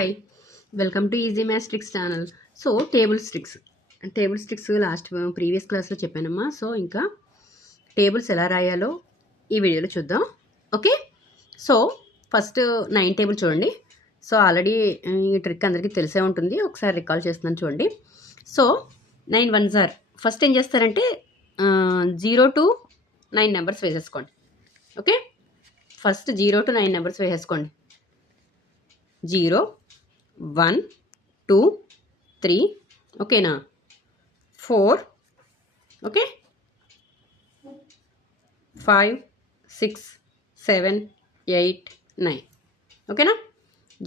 Hi welcome to easy maths tricks channel. So table sticks last previous క్లాస్లో చెప్పానమ్మా. So ఇంకా tables ఎలా రాయాలో ఈ వీడియోలో చూద్దాం. ఓకే, సో ఫస్ట్ 9 టేబుల్ చూడండి. సో ఆల్రెడీ ఈ ట్రిక్ అందరికీ తెలిసే ఉంటుంది, ఒకసారి రికాల్ చేస్తున్నాను చూడండి. సో 9 1s ఆర్ ఫస్ట్ ఏం చేస్తారంటే 0 to 9 నెంబర్స్ వేసేసుకోండి. ఓకే, ఫస్ట్ 0 to 9 నెంబర్స్ వేసేసుకోండి. 0 1 2 3 ఓకేనా, 4 ఓకే, 5 6 7 8 9 ఓకేనా.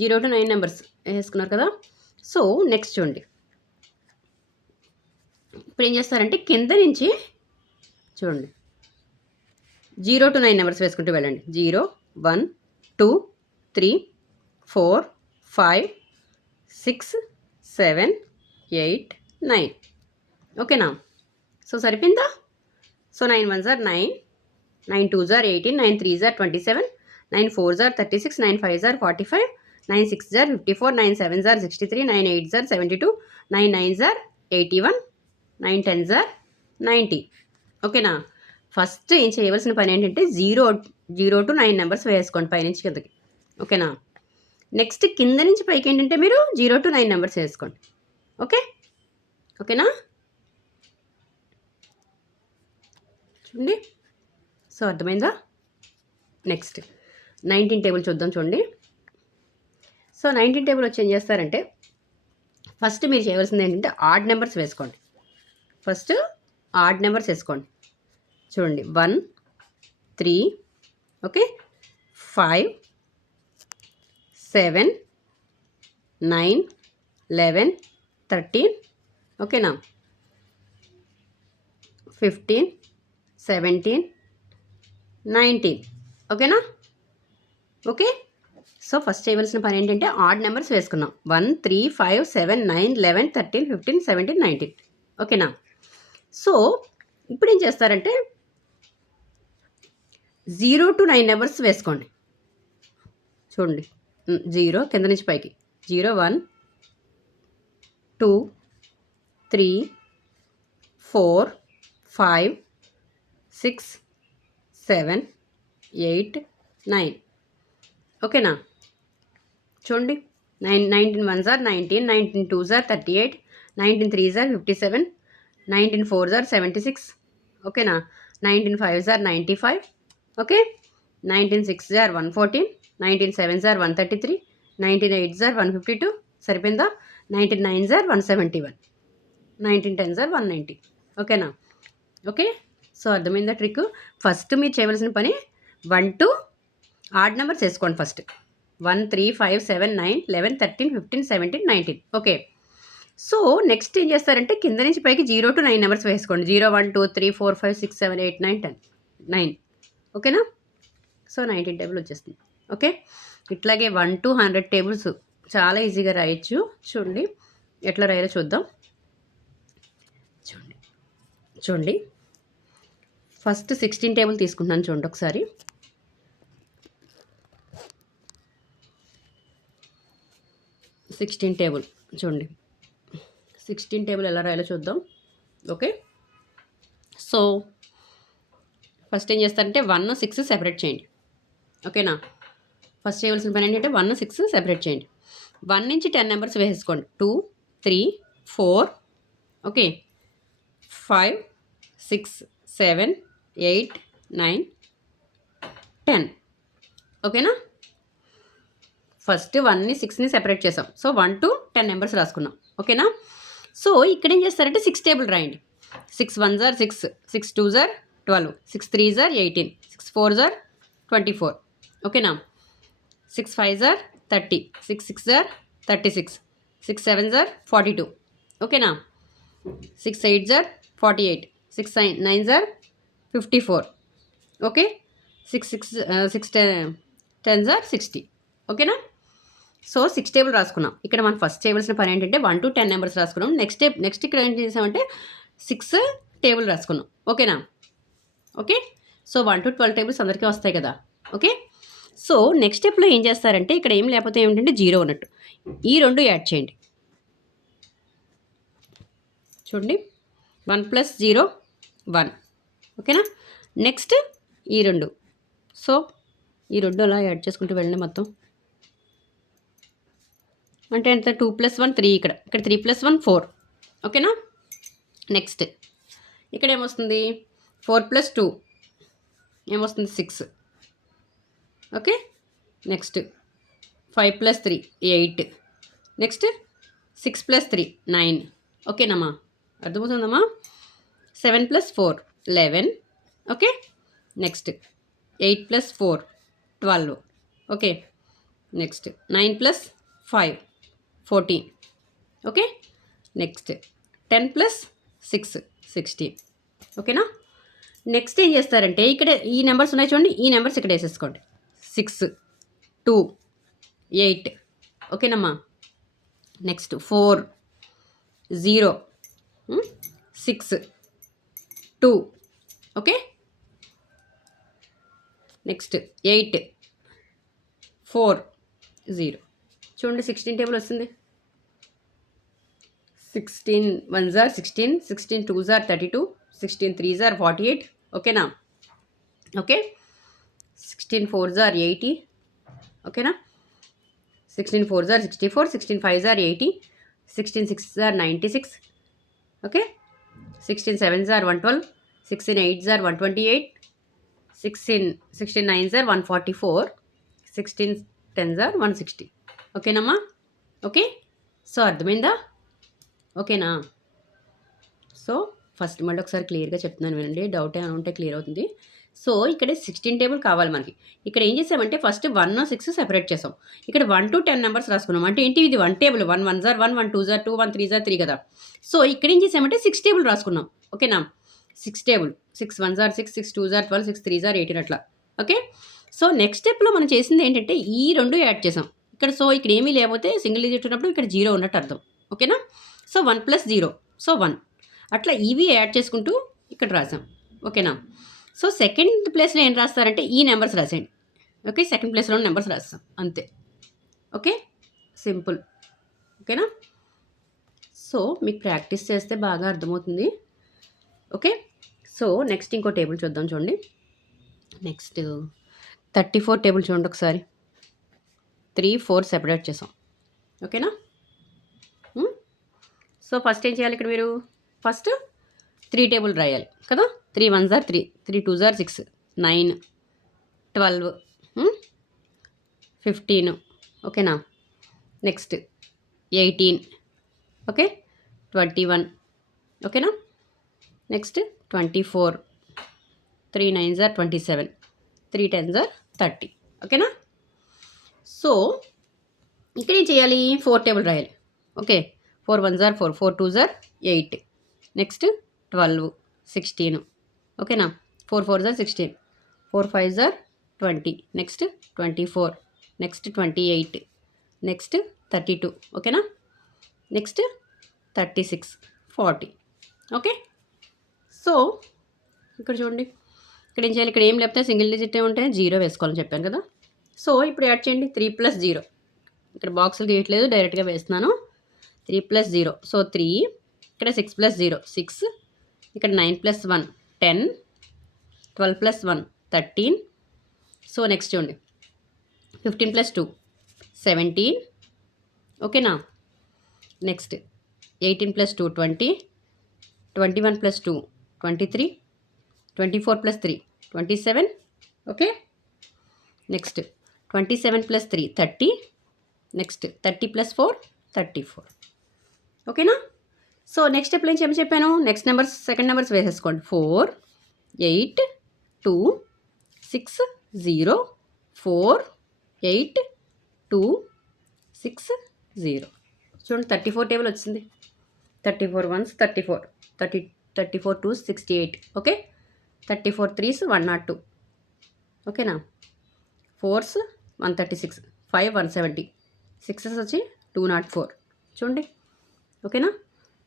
0 to 9 నెంబర్స్ వేసుకున్నారు కదా. సో నెక్స్ట్ చూడండి, ఇప్పుడు ఏం చేస్తారంటే కింద నుంచి చూడండి 0 to 9 నెంబర్స్ వేసుకుంటూ వెళ్ళండి. 0 1 2 3 4 5 6 7 8 9 ఓకేనా. సో సరిపోయిందా. So 9 1s are 9, 9 2s are 18, 9 3s are 27, 9 4s are 36, 9 5s are 45, 9 6s are 54, 9 7s are 63, 9 8s are 72, 9 9s are 81, 9 10s are 90 ఓకేనా. ఫస్ట్ ఏం చేయవలసిన పని ఏంటంటే 0 to 9 నెంబర్స్ వేసుకోండి పైనుంచి కిందకి. ఓకేనా. నెక్స్ట్ కింద నుంచి పైకి ఏంటంటే మీరు 0 to 9 నెంబర్స్ వేసుకోండి. ఓకేనా చూడండి. సో అర్థమైందా. నెక్స్ట్ 19 టేబుల్ చూద్దాం చూడండి. సో 19 టేబుల్ వచ్చి ఏం చేస్తారంటే ఫస్ట్ మీరు చేయవలసింది ఏంటంటే ఆడ్ నెంబర్స్ వేసుకోండి. ఫస్ట్ ఆడ్ నెంబర్స్ వేసుకోండి చూడండి. 1 3 ఓకే, 5 7 9 11 13 ఓకేనా, 15 17 19 ఓకేనా. ఓకే, సో ఫస్ట్ చేయవలసిన పని ఏంటంటే ఆడ్ నెంబర్స్ వేసుకున్నాం. 1 3 5 7 9 11 13 15 17 19 ఓకేనా. సో ఇప్పుడు ఏం చేస్తారంటే 0 to 9 నెంబర్స్ వేసుకోండి చూడండి. 0 కింద నుంచి పైకి 0 1 2 3 4 5 6 7 8 9 ఓకేనా. చూడండి 19 1s are 19, 19 2s are 38, 19 3s are 57, 19 4s are 76 ఓకేనా, 19 5s are 95 okay, 19 6s are 114, 19 7s are 133, 19 8s are 152 సరిపోయిందా. 19 9s ఆర్ 171, 19 10s ఆర్ 190 ఓకేనా. ఓకే, సో అర్థమైందా ట్రిక్. ఫస్ట్ మీరు చేయవలసిన పని 1 to ఆడ్ నెంబర్స్ వేసుకోండి. First 1 3 5 7 9 11 13 15 17 19 okay. సో నెక్స్ట్ ఏం చేస్తారంటే కింద నుంచి పైకి 0 to 9 నెంబర్స్ వేసుకోండి. 0 1 2 3 4 5 6 7 8 9 10 9 ఓకేనా. సో 19 టేబుల్ వచ్చేస్తుంది. ఓకే, ఇట్లాగే 1 to 100 టేబుల్స్ చాలా ఈజీగా రాయొచ్చు. చూడండి ఎట్లా రాయాలో చూద్దాం. చూడండి ఫస్ట్ 16 టేబుల్ తీసుకుంటున్నాను చూడండి ఒకసారి. టేబుల్ చూడండి. 16 టేబుల్ ఎలా రాయాలో చూద్దాం. ఓకే, సో ఫస్ట్ ఏం చేస్తారంటే 1 6 సెపరేట్ చేయండి. ఓకేనా. ఫస్ట్ చేయవలసిన పని ఏంటంటే 1 6 సెపరేట్ చేయండి. 1 నుంచి 10 నెంబర్స్ వేసేసుకోండి. 2 3 4 ఓకే, 5 6 7 8 9 10 ఓకేనా. ఫస్ట్ 1ని 6ని సెపరేట్ చేసాం. సో 1 to 10 నెంబర్స్ రాసుకున్నాం. ఓకేనా. సో ఇక్కడ ఏం చేస్తారంటే 6 టేబుల్ రాయండి. 6 1s are 6, 6 2s are 12, 6 3s are 18, 6 4s are 24 ఓకేనా, 6 5s are 30, 6 6s are 36, 6 7s are 42 ఓకేనా, 6 8s are 48, 6 9s are 54 okay, 6 10s are 60 ఓకేనా. సో 6 టేబుల్ రాసుకున్నాం. ఇక్కడ మనం ఫస్ట్ చేయవలసిన పని ఏంటంటే 1 to 10 నెంబర్స్ రాసుకున్నాం. నెక్స్ట్ ఇక్కడ ఏం చేసామంటే 6 టేబుల్ రాసుకున్నాం. ఓకేనా. ఓకే, సో 1 to 12 టేబుల్స్ అందరికీ వస్తాయి కదా. ఓకే, సో నెక్స్ట్ స్టెప్లో ఏం చేస్తారంటే ఇక్కడ ఏం లేకపోతే ఏమిటంటే 0 ఉన్నట్టు. ఈ 2 యాడ్ చేయండి. చూడండి 1 + 0 1. ఓకేనా. నెక్స్ట్ ఈ 2. సో ఈ 2 అలా యాడ్ చేసుకుంటూ వెళ్ళండి మొత్తం. అంటే ఎంత 2 + 1 3 ఇక్కడ 3 + 1 4. ఓకేనా. నెక్స్ట్ ఇక్కడ ఏమొస్తుంది 4 + 2 ఏమొస్తుంది 6. ఓకే. నెక్స్ట్ 5 + 3 8. నెక్స్ట్ 6 + 3 9. ఓకేనమ్మా, అర్థమవుతుందమ్మా. 7 + 4 11. Okay. Next 8 + 4 12. Okay. Next 9 + 5 14. Okay. Next 10 + 6 16. ఓకేనా. నెక్స్ట్ ఏం చేస్తారంటే ఇక్కడ ఈ నెంబర్స్ ఉన్నాయి చూడండి, ఈ నెంబర్స్ ఇక్కడ వేసేసుకోండి. 6 2 8. ఓకేనమ్మా. నెక్స్ట్ 4 0 6 2. ఓకే. నెక్స్ట్ 8 4 0. చూడండి 16 టేబుల్ వస్తుంది. 16 1s are 16, 16 2s are 32, 16 3s are 48. ఓకేనా. ఓకే. 16 4s are 80. ఓకేనా. 16 4s are 64, 16 5s are 80, 16 6s are 96. Okay. 16 7s are 112, 16 8s are 128, 16 9s are 144, 16 10s are 160. ఓకేనమ్మా. ఓకే. సో అర్థమైందా. ఓకేనా. సో ఫస్ట్ మళ్ళీ ఒకసారి క్లియర్గా చెప్తున్నాను వినండి, డౌట్ ఏమైనా ఉంటే క్లియర్ అవుతుంది. సో ఇక్కడ 16 టేబుల్ కావాలి మనకి. ఇక్కడ ఏం చేసామంటే ఫస్ట్ 1 6 సెపరేట్ చేసాం. ఇక్కడ 1 to 10 నెంబర్స్ రాసుకున్నాం. అంటే ఏంటి, ఇది 1 table. 1 1s are 1, 1 2s are 2, 1 3s are 3 కదా. సో ఇక్కడ ఏం చేసామంటే 6 టేబుల్ రాసుకున్నాం. ఓకేనా. 6 table. 6 1s are 6, 6 2s are 12, 6 3s are 18 అట్లా. ఓకే. సో నెక్స్ట్ స్టెప్లో మనం చేసింది ఏంటంటే ఈ 2 యాడ్ చేసాం ఇక్కడ. సో ఇక్కడ ఏమీ లేకపోతే సింగిల్ డిజిట్ ఉన్నప్పుడు ఇక్కడ 0 ఉన్నట్టు అర్థం. ఓకేనా. So 1 + 0 so 1. అట్లా ఇవి యాడ్ చేసుకుంటూ ఇక్కడ రాసాం. ఓకేనా. సో సెకండ్ ప్లేస్లో ఏం రాస్తారంటే ఈ నెంబర్స్ రాసేయండి. ఓకే. సెకండ్ ప్లేస్లో నెంబర్స్ రాస్తాం అంతే. ఓకే. సింపుల్. ఓకేనా. సో మీకు ప్రాక్టీస్ చేస్తే బాగా అర్థమవుతుంది. ఓకే. సో నెక్స్ట్ ఇంకో టేబుల్ చూద్దాం చూడండి. నెక్స్ట్ 34 టేబుల్ చూడండి ఒకసారి. 3 4 సెపరేట్ చేసాం. ఓకేనా. సో ఫస్ట్ ఏం చేయాలి ఇక్కడ మీరు, ఫస్ట్ 3 టేబుల్ రాయాలి కదా. 3 1s are 3, 3 2s are 6, 9 12 15. ఓకేనా. నెక్స్ట్ 18. ఓకే. 21. ఓకేనా. Next 24, 3 9s are 27, 3 10s are 30. ఓకేనా. సో ఇక్కడ ఏం చేయాలి, 4 టేబుల్ రాయాలి. Okay. 4 1s are 4, 4 2s are 8. Next 12 16. ఓకేనా. 4 4s are 16, 4 5s are 20. Next 24. Next 28. Next 32. ఓకేనా. నెక్స్ట్ 36 40. ఓకే. సో ఇక్కడ చూడండి, ఇక్కడ ఏం చేయాలి, ఇక్కడ ఏం లేకపోతే సింగిల్ డిజిట్ ఉంటే 0 వేసుకోవాలని చెప్పాను కదా. సో ఇప్పుడు యాడ్ చేయండి 3 + 0. ఇక్కడ బాక్సులు తీయట్లేదు, డైరెక్ట్గా వేస్తున్నాను. 3 + 0 సో 3. ఇక్కడ 6 + 0 6. ఇక్కడ 9 + 1 10, 12 + 1 13. సో నెక్స్ట్ చూడండి 15 + 2 17. ఓకేనా. నెక్స్ట్ 18 + 2 20, 21 + 2 23, 24 + 3 27. ఓకే. నెక్స్ట్ 27 + 3 30. నెక్స్ట్ 30 + 4 34. ఓకేనా. సో నెక్స్ట్ స్టెప్లో ఏం చెప్పాను, నెక్స్ట్ నెంబర్స్ సెకండ్ నెంబర్స్ వేసేసుకోండి. 4 8 2 6 0 4 8 2 6 0. చూడండి 34 టేబుల్ వచ్చింది. 34 1s 34, 34 2s 68. ఓకే. 34 3s 102. ఓకేనా. 4s 136, 5 170, 6s వచ్చి 204. చూడండి. ఓకేనా.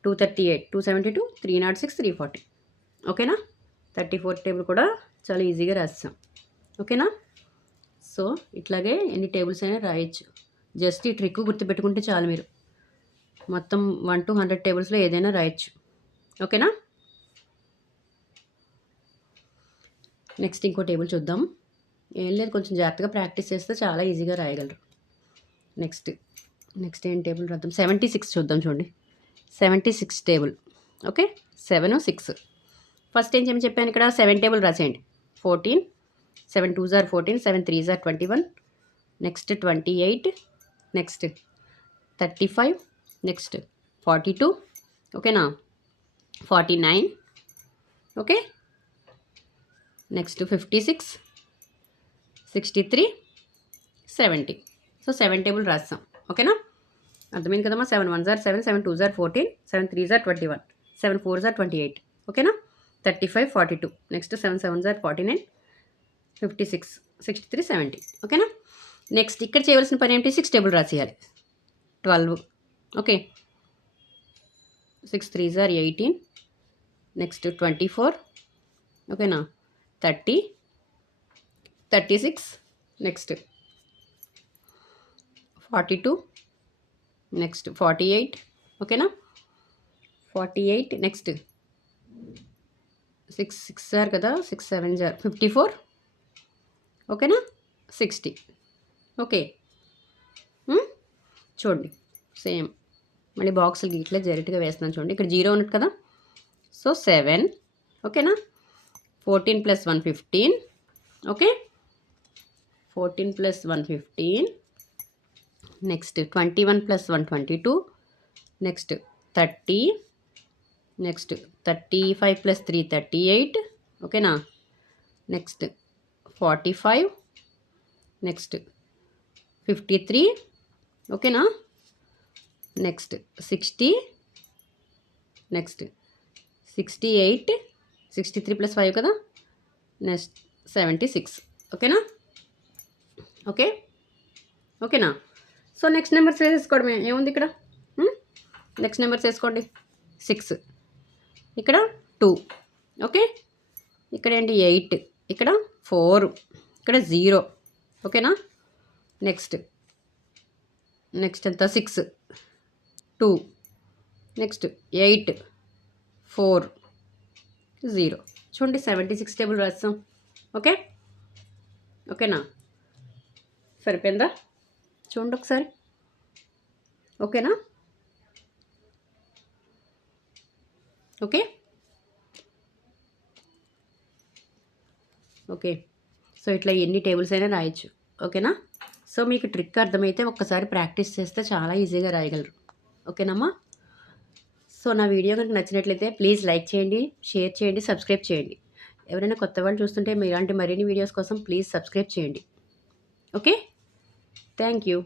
238 272 306 340. ఓకేనా. 34 టేబుల్ కూడా చాలా ఈజీగా రాస్తాం. ఓకేనా. సో ఇట్లాగే ఎన్ని టేబుల్స్ అయినా రాయొచ్చు. జస్ట్ ఈ ట్రిక్ గుర్తుపెట్టుకుంటే చాలు మీరు. మొత్తం 1 to 100 టేబుల్స్లో ఏదైనా రాయొచ్చు. ఓకేనా? నెక్స్ట్ ఇంకో టేబుల్ చూద్దాం. ఏం లేదు, కొంచెం జాగ్రత్తగా ప్రాక్టీస్ చేస్తే చాలా ఈజీగా రాయగలరు. నెక్స్ట్ ఏం టేబుల్ రాద్దాం? 76 చూద్దాం. చూడండి, 76 టేబుల్. ఓకే, 7, 6. ఫస్ట్ ఏం చెప్పాను ఇక్కడ? 7 టేబుల్ రాసేయండి. 14, 7 2s are 14, 7 3s are 21, next 28, next 35, next 42. ఓకేనా? 49. Okay, next 56, 63, 70. సో 7 టేబుల్ రాస్తాం. ఓకేనా? అర్థమైంది కదమ్మా? 7 1s are 7, 7 2s are 14, 7 3s are 21, 7 4s are 28. ఓకేనా? 35, 42. Next 7 7s are 49, 56, 63, 70. ఓకేనా? నెక్స్ట్ ఇక్కడ చేయవలసిన పని ఏంటి? 6 టేబుల్ రాసేయాలి. 12. Okay, 6 3s are 18, next 24. ఓకేనా? 30, 36, నెక్స్ట్ 42, నెక్స్ట్ 48. ఓకేనా? 48, నెక్స్ట్ 6 are కదా, 6 7s are 54. ఓకేనా? 60. ఓకే, చూడండి సేమ్ మళ్ళీ బాక్సులకి ఇట్లా డైరెక్ట్గా వేస్తున్నాను. చూడండి, ఇక్కడ 0 ఉన్నట్టు కదా. సో 7. ఓకేనా? 14 + 1 15. ఓకే, 14 + 1 15. నెక్స్ట్ 21 + 1 22. నెక్స్ట్ 30. నెక్స్ట్ 35 + 3 38. ఓకేనా? నెక్స్ట్ 45. నెక్స్ట్ 53. ఓకేనా? నెక్స్ట్ 60. నెక్స్ట్ 68. 63 + 5 కదా. నెక్స్ట్ 76. ఓకేనా? ఓకేనా? సో నెక్స్ట్ నెంబర్స్ వేసేసుకోవడమే. ఏముంది ఇక్కడ? నెక్స్ట్ నెంబర్స్ వేసుకోండి. 6, ఇక్కడ 2. ఓకే, ఇక్కడ ఏంటి? 8, ఇక్కడ 4, ఇక్కడ 0. ఓకేనా? నెక్స్ట్ ఎంత? 6, 2, నెక్స్ట్ 8, 4, 0. చూడండి, 76 టేబుల్ రాస్తాం. ఓకేనా? సరిపోయిందా? చూడండి ఒకసారి. ఓకేనా? ఓకే, సో ఇట్లా ఎన్ని టేబుల్స్ అయినా రాయొచ్చు. ఓకేనా? సో మీకు ట్రిక్ అర్థమైతే ఒక్కసారి ప్రాక్టీస్ చేస్తే చాలా ఈజీగా రాయగలరు. ఓకేనమ్మా? సో నా వీడియో కనుక నచ్చినట్లయితే ప్లీజ్ లైక్ చేయండి, షేర్ చేయండి, సబ్స్క్రైబ్ చేయండి. ఎవరైనా కొత్త వాళ్ళు చూస్తుంటే మీలాంటి మరిన్ని వీడియోస్ కోసం ప్లీజ్ సబ్స్క్రైబ్ చేయండి. Okay, thank you.